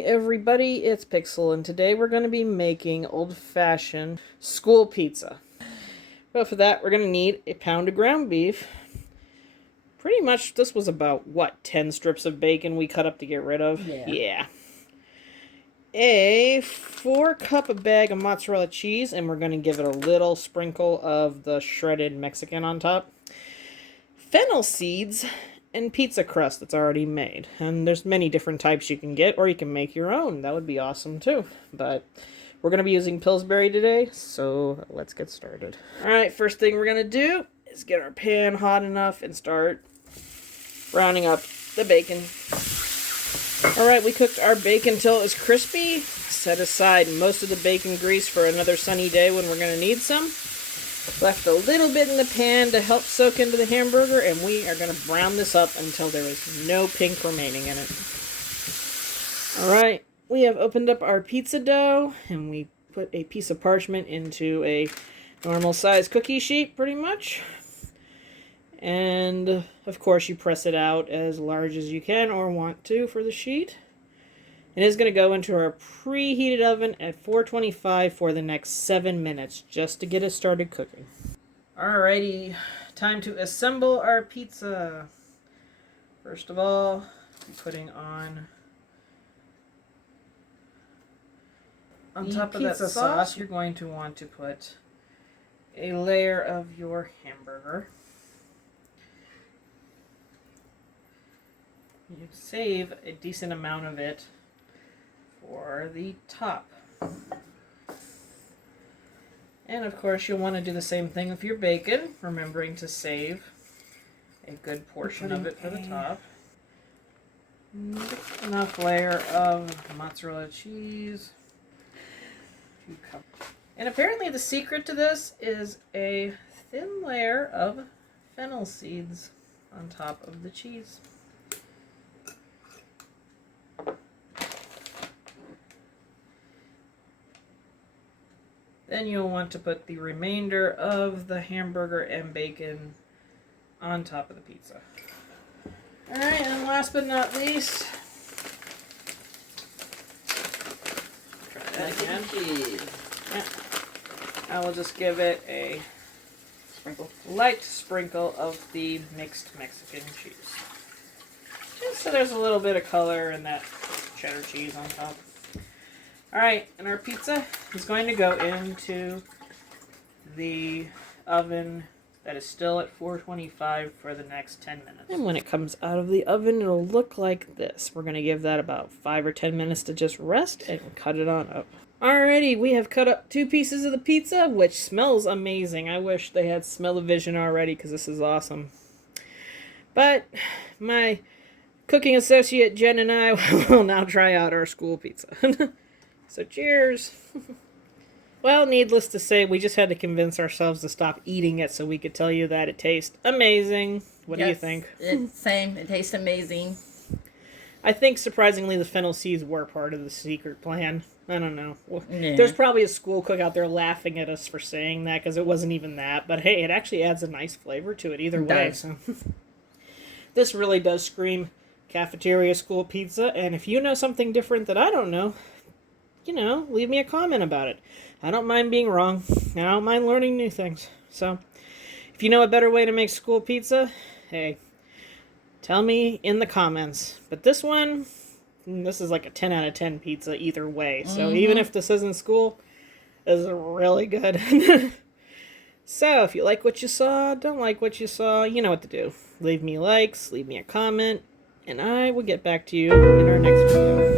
Hey everybody, it's Pixel, and today we're going to be making old-fashioned school pizza. Well, for that we're going to need a pound of ground beef. Pretty much this was about, 10 strips of bacon we cut up to get rid of? Yeah. A 4-cup bag of mozzarella cheese, and we're going to give it a little sprinkle of the shredded Mexican on top. Fennel seeds and pizza crust that's already made. And there's many different types you can get, or you can make your own. That would be awesome too. But we're going to be using Pilsbury today, so let's get started. Alright, first thing we're going to do is get our pan hot enough and start browning up the bacon. Alright, we cooked our bacon till it was crispy. Set aside most of the bacon grease for another sunny day when we're going to need some. Left a little bit in the pan to help soak into the hamburger, and we are going to brown this up until there is no pink remaining in it. Alright, we have opened up our pizza dough, and we put a piece of parchment into a normal size cookie sheet, pretty much. And, of course, you press it out as large as you can or want to for the sheet. It is going to go into our preheated oven at 425 for the next 7 minutes, just to get it started cooking. Alrighty, time to assemble our pizza. First of all, I'm putting on top of that sauce, you're going to want to put a layer of your hamburger. You save a decent amount of it for the top. And of course you'll want to do the same thing with your bacon, remembering to save a good portion of it for the top. Enough layer of mozzarella cheese. 2 cups. And apparently the secret to this is a thin layer of fennel seeds on top of the cheese. Then you'll want to put the remainder of the hamburger and bacon on top of the pizza. Alright, and last but not least, try that again. Yeah. I will just give it a light sprinkle of the mixed Mexican cheese. Just so there's a little bit of color and that cheddar cheese on top. Alright, and our pizza is going to go into the oven that is still at 425 for the next 10 minutes. And when it comes out of the oven, it'll look like this. We're going to give that about 5 or 10 minutes to just rest and cut it on up. Alrighty, we have cut up 2 pieces of the pizza, which smells amazing. I wish they had smell-o-vision already, because this is awesome. But my cooking associate Jen and I will now try out our school pizza. So cheers! Well, needless to say, we just had to convince ourselves to stop eating it so we could tell you that it tastes amazing. What do you think? Same. It tastes amazing. I think, surprisingly, the fennel seeds were part of the secret plan. I don't know. Yeah. There's probably a school cook out there laughing at us for saying that, because it wasn't even that. But hey, it actually adds a nice flavor to it either way. So. This really does scream Cafeteria school pizza, and if you know something different that I don't know, leave me a comment about it. I don't mind being wrong. I don't mind learning new things. So, if you know a better way to make school pizza, hey, tell me in the comments. But this is like a 10 out of 10 pizza either way. So, even if this isn't school, this is really good. So, if you like what you saw, don't like what you saw, you know what to do. Leave me likes, leave me a comment, and I will get back to you in our next video.